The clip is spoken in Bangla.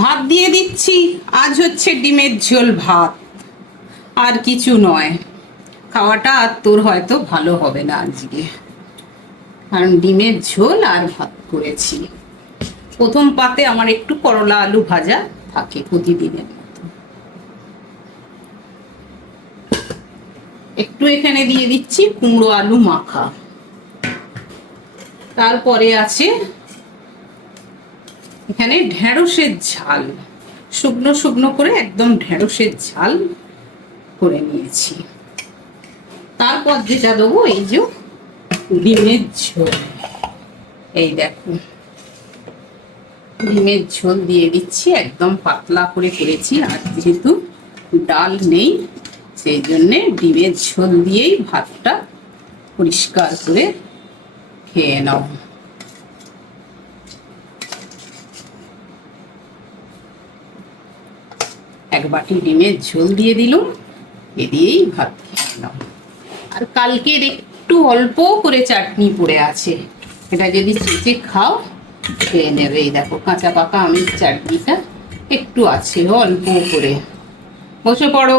ভাত দিয়ে দিচ্ছি। আজ হচ্ছে ডিমের ঝোল ভাত, আর কিছু নয়। খাওয়াটা আর তোর হয়তো ভালো হবে না আজকে, কারণ ডিমের ঝোল আর ভাত করেছি। প্রথম পাতে আমার একটু করলা আলু ভাজা থাকে প্রতিদিনের মতো। একটু এখানে দিয়ে দিচ্ছি কুমড়ো আলু মাখা। তারপরে আছে এখানে ঢেঁড়সের ঝাল, শুকনো শুকনো করে একদম ঢেঁড়সের ঝাল করে নিয়েছি। তারপর যেটা দেবো এই যে ডিমের ঝোল। এই দেখো ডিমের ঝোল দিয়ে দিচ্ছি, একদম পাতলা করে করেছি। আর যেহেতু ডাল নেই সেই জন্যে ডিমের ঝোল দিয়েই ভাতটা পরিষ্কার করে খেয়ে নাও। এক বাটি ডিমের ঝোল দিয়ে দিলাম, এ দিয়েই ভাত খেয়ে নাও। আর কালকের একটু অল্প করে চাটনি পড়ে আছে, এটা যদি চেঁচে খাও খেয়ে নেবে। এই দেখো কাঁচা পাকা আমের চাটনিটা একটু আছে অল্প করে। বসে পড়ো।